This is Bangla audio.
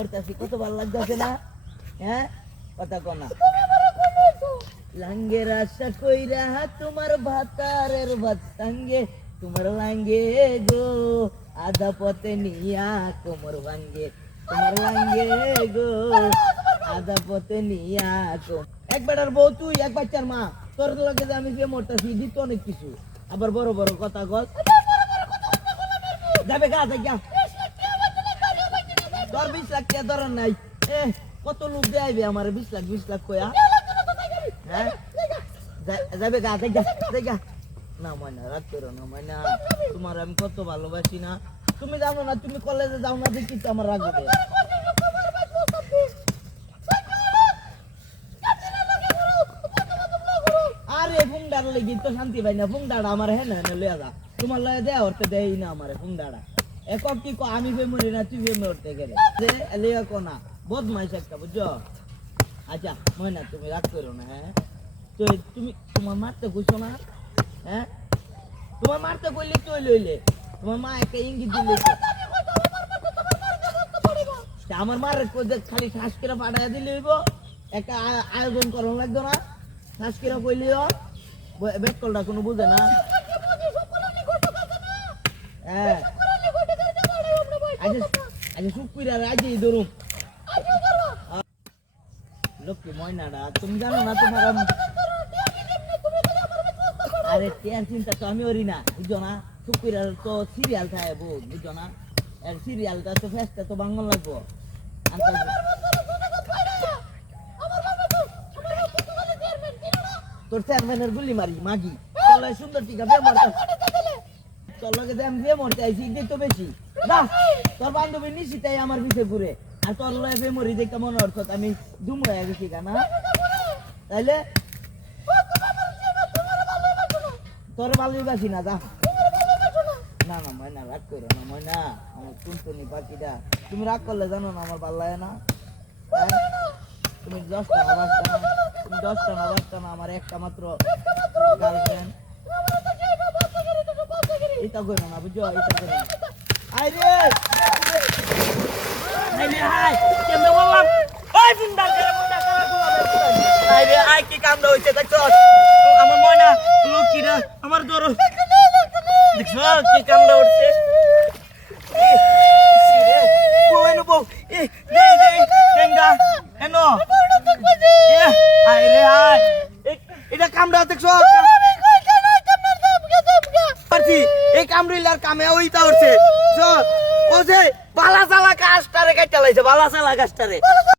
করতেছি কত ভালো লাগতেছে না? হ্যাঁ কথা কনা লাঙ্গের আশা কইরা তোমার ভাতারের ভাত সাঙ্গে তোমার লাঙ্গে গো আধা পথে নিয়া কোমর ভাঙ্গে তোমার লাঙ্গে গো আধা পথে নিয়া এক বেটার বউ তুই এক বাচ্চার মা তোর লগে যে আমি যে মরতাছি দিত অনেক কিছু আবার বড় বড় কথা কল যাবে গা যা তোর 20 লাখ টাকা ধরার নাই কত লোক দেয়াইবে আমার 20 লাখ কয়া হ্যাঁ যাবে গা যা না ময়না রাগ করো না ময়না তোমার আমি কত ভালোবাসি না তুমি জানো না তুমি কলেজে যাও না দেখি তো আমার রাগ উঠে আরে ফুংডার লেগে তো শান্তি পাই না ফুংডাড়া আমার হ্যাঁ না লইয়া যা তোমার লয়ে দেয়া হরতে দেই না আমার ফুংডাড়া একক কি আমি ফেমরি না তুই ফেমে উঠতে গেলে লিয়া কোনা বদমাইশ একটা বুঝছো আচ্ছা ময়না তুমি রাগ করো না হ্যাঁ তো তুমি তোমার মারতে কইছো না হ্যাঁ তোমার মারতে কইলে তুই লইলে তোমার মা একটা ইঙ্গিত দিলে আমার মারের খালি শ্বাস করে পাঠাইয়া দিলে হইব একটা আয়োজন করানো লাগতো না শ্বাস করে কইলিও বেকলটা কোনো বুঝে না হ্যাঁ আচ্ছা শুক্রিয়া আজই ধরুন লক্ষ্মী ময়নাটা তুমি জানো না তোমার আরে টেন চিন্তা তো আমি ওরি না বুঝছো না শুক্রিয়ার তো সিরিয়াল থাকে বহুত বুঝছো না আর সিরিয়ালটা তো ফেসটা তো বাংলা লাগবো তোর চেয়ারম্যানের গুলি মারি মাগি চলে সুন্দর টিকা তোর লগে আমি বিয়ে মরতে আইছি তো বেশি না তোর বান্ধবী নিশ্চিতাই আমার পিছে ঘুরে আর তোর লয়ে বিয়ে মরি দেখতে মনে অর্থ আমি দুম হয়ে গেছি কেনা তাইলে তোর ভালোবাসি না যা না না ময়না রাগ করো না ময়না আমার টুনটুনি পাখিটা তুমি রাগ করলে জানো না আমার ভালো লাগে না তুমি 10টা না 12টা না আমার একটা মাত্র গার্লফ্রেন্ড এটা করো না বুঝছো এটা করো না আইরে হাই কেমনে বললাম ওই বুন্ডা করে আইরে আই কি কামড় হইছে দেখছো আমার ময়না লক্ষ্মীরা আমার ধরো দেখছো কি কামড় উঠছে বউনো বউ দে টেঙ্গা এনো আইরে আই এটা কামড়া দেখছো এই কামড়িলার কামে ওইটা উঠছে ও যে বালা চালা গাছটারে কাটতে লাইছে বালা চালা গাছটারে